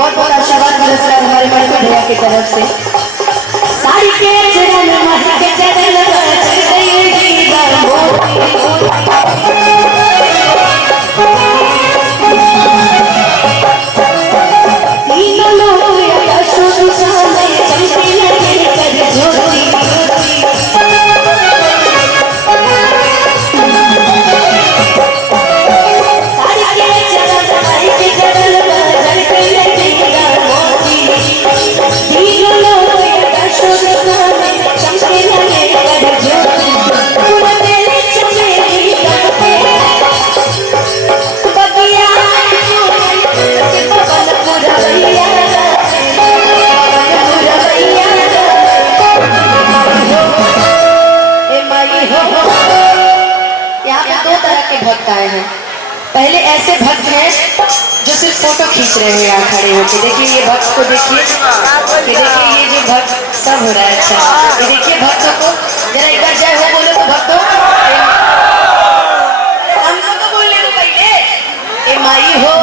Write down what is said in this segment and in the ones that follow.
बहुत बहुत आशीर्वाद बरस रहा है हमारे मंटू भैया की तरफ से। साड़ी के चरण मत के चरण तीनों लोग शुभ समय चमके लगे कर ज्योति भक्त आए हैं। पहले ऐसे भक्त हैं जो सिर्फ फोटो खींच रहे हैं यहाँ खड़े होकर। देखिए ये भक्त को देखिए, देखिए ये जो भक्त सब हो रहा है। अच्छा ये देखिए भक्तों को जरा एक बार जय हो बोलो तो भक्तों हम लोग तो बोलने को पहले ए माई हो,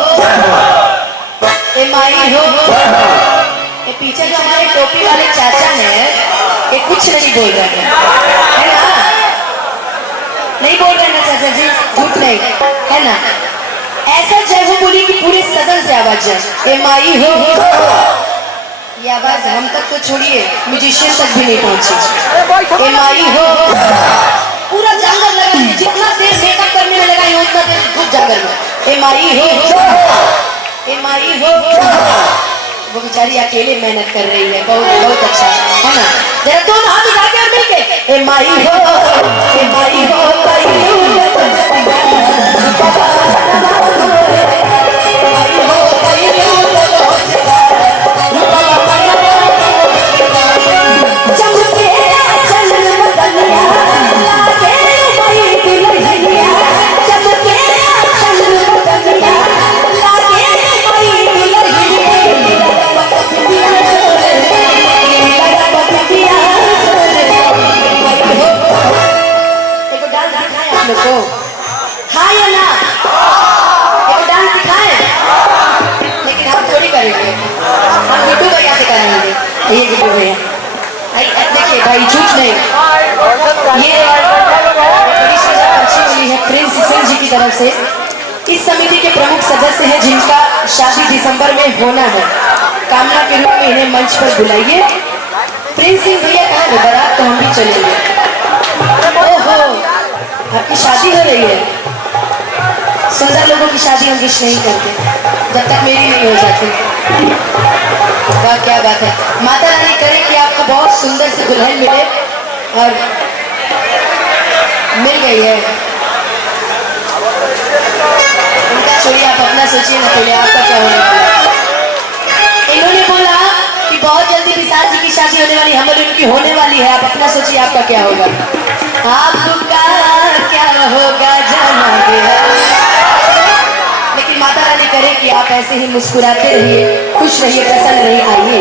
ए माई हो। ये पीछे जो हमारे टोपी वाले चाचा हैं ये कुछ नहीं बोल रहे हैं, है ना? नहीं बोल रहे ना चाचा जी, झूठ नहीं है ना? ऐसा जय हो बोली कि पूरे सदन से आवाज जाए ए माई हो। ये आवाज हम तक तो छोड़िए, म्यूजिशियन तक भी नहीं पहुंची। ए माई हो पूरा जंगल लगा, जितना देर मेकअप करने में लगा उतना देर खूब जंगल में। ए माई हो, ए माई हो। वो बेचारी अकेले मेहनत कर रही है, बहुत बहुत अच्छा है ना? जरा तुम हाथ उठा के मिलके ए माई हो, ए माई हो। ये वीडियो है, देखिए भाई झूठ नहीं, ये बड़ी अच्छी मिली है प्रिंस सिंह जी की तरफ से। इस समिति के प्रमुख सदस्य हैं जिनका शादी दिसंबर में होना है। कामना के रूप में इन्हें मंच पर बुलाइए। प्रिंस सिंह भैया कहाँ है? बारात तो हम भी चलेंगे। ओहो आपकी शादी हो रही है? सुंदर लोगों की शादी हम विश नहीं करते जब तक मेरी नहीं हो जाती। वाह क्या बात है। माता रानी करे कि आपको बहुत सुंदर सी दुल्हन मिले, और मिल गई है। उनका छोड़िए, आप अपना सोचिए ना पहले आपका क्या होने वाला। इन्होंने बोला कि बहुत जल्दी विशाल जी की शादी होने वाली, हमारी उनकी होने वाली है। आप अपना सोचिए आपका क्या होगा। आपका क्या होगा जाना गया। लेकिन माता रानी करे कि आप ऐसे ही मुस्कुराते रहिए, खुश रहिए, प्रसन्न रहिए। आइए,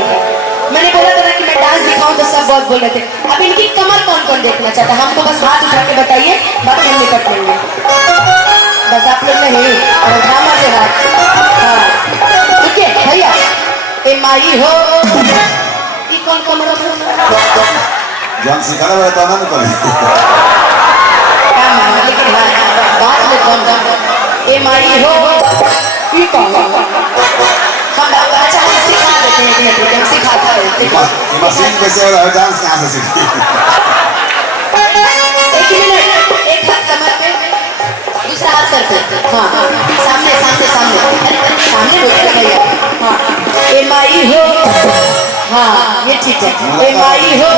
मैंने बोला था ना कि मैं डांस दिखाऊं तो सब बहुत बोल रहे थे। अब इनकी कमर कौन कौन देखना चाहता है? हमको बस हाथ उठा के बताइए, बाकी हम निपट लेंगे। बस आप लोग नहीं और ड्रामा के हाथ। हाँ ठीक है भैया। ए माई हो ये कौन कमर जान सिखाना रहता ना कभी। लेकिन बात में कौन ए माई हो ये कौन? हम अच्छा हम सिखा देते हैं, हम सिखाता है। मशीन कैसे हो रहा है? डांस कहाँ से सीखी? एक मिनट, एक हाथ कमर पे, दूसरा हाथ सर पे। हाँ सामने सामने सामने सामने बोलिए ना भैया। हाँ ए माई हो। हाँ ये ठीक है। ए माई हो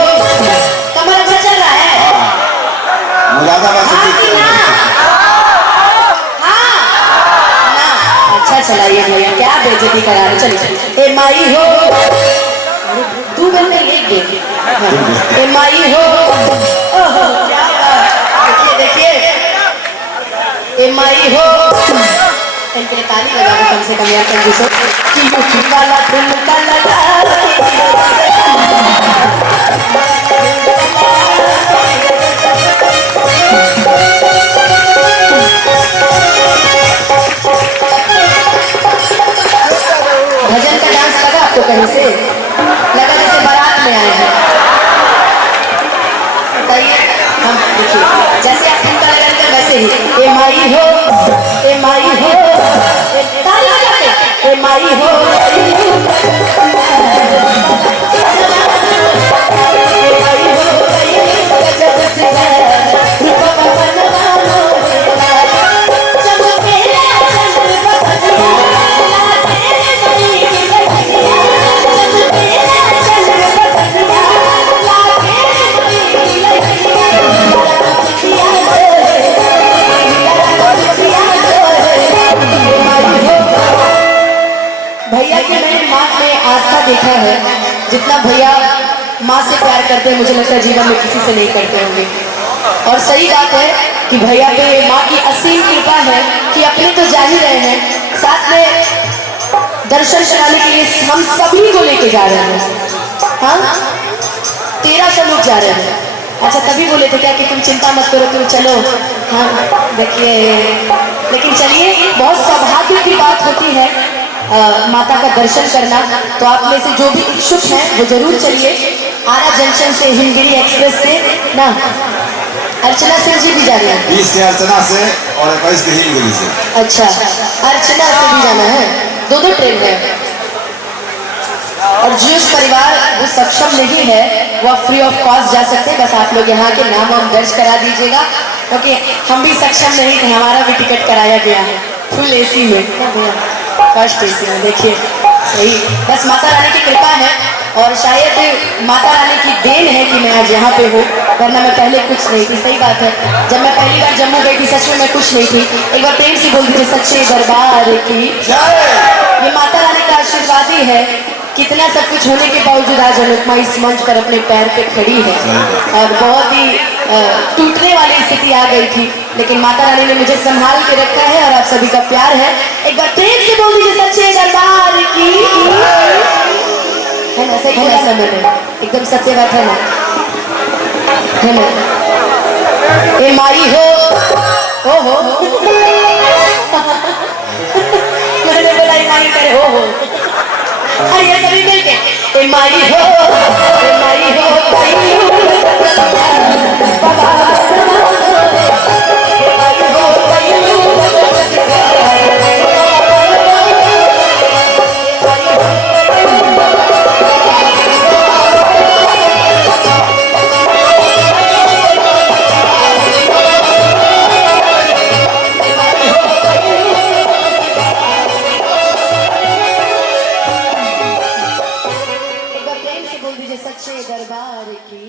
कमर अच्छा चल रहा है? अच्छा चलाइए भैया, क्या बेइज्जती करा रहे। चलिए ए माई हो, तू बोल नहीं एक गेम। ए माई हो, ओहो क्या देखिए देखिए ए माई हो। इनके लिए ताली लगा दो कम से कम यार कंजूसों कि यूट्यूब वाला ठुमका लगा। भजन भजन का डांस लगा आपको कहीं से? लगा जैसे बारात में आए हैं। बताइए, हम देखिए जैसे आप ठुमका लगाते वैसे ही। ए माई हो, ए माई हो, ताली बजाते। ए माई हो, भैया की मैंने माँ में आस्था देखा है, जितना भैया माँ से प्यार करते हैं मुझे लगता है जीवन में किसी से नहीं करते होंगे। और सही बात है कि भैया पे माँ की असीम कृपा है कि अपने तो जा ही रहे हैं, साथ में दर्शन कराने के लिए हम सभी को लेके जा रहे हैं। हाँ, 1300 लोग जा रहे हैं। अच्छा, तभी बोले थे क्या कि तुम चिंता मत करो, तुम चलो। हाँ देखिए, लेकिन चलिए, बहुत सौभाग्य की बात होती है माता का दर्शन करना। तो आप में से जो भी इच्छुक हैं वो जरूर चलिए। आरा जंक्शन से हिमगिरी एक्सप्रेस से ना अर्चना सिंह जी भी जा रहे हैं। 20 से अर्चना से और 21 से हिमगिरी से। अच्छा, अर्चना से भी जाना है, दो ट्रेन है। और जिस परिवार वो सक्षम नहीं है वो फ्री ऑफ कॉस्ट जा सकते हैं। बस आप लोग यहाँ के नाम हम दर्ज करा दीजिएगा, क्योंकि हम भी सक्षम नहीं थे, हमारा भी टिकट कराया गया है फुल एसी में, फर्स्ट एसी में। देखिए सही, बस माता रानी की कृपा है और शायद माता रानी की देन है कि मैं आज यहाँ पे हूँ, वरना मैं पहले कुछ नहीं थी। सही बात है, जब मैं पहली बार जम्मू गई थी सच में मैं कुछ नहीं थी। एक बार प्रेम से बोल दीजिए सच्चे दरबार की। ये माता रानी का आशीर्वाद ही है। कितना सब कुछ होने के बावजूद आज अनुपमा इस मंच पर अपने पैर पे खड़ी है और बहुत ही टूटने वाली स्थिति आ गई थी, लेकिन माता रानी ने मुझे संभाल के रखा है और आप सभी का प्यार है। एक बार प्रेम से बोल दीजिए सच्चे दरबार की। है ना, सही बोला ना मैंने? एकदम सत्य बात है ना, है ना? ए माई हो, ओ हो मैंने बोला ए माई करे हो। आइए सभी मिलके ए माई हो, ए माई हो, सच्चे दरबार की।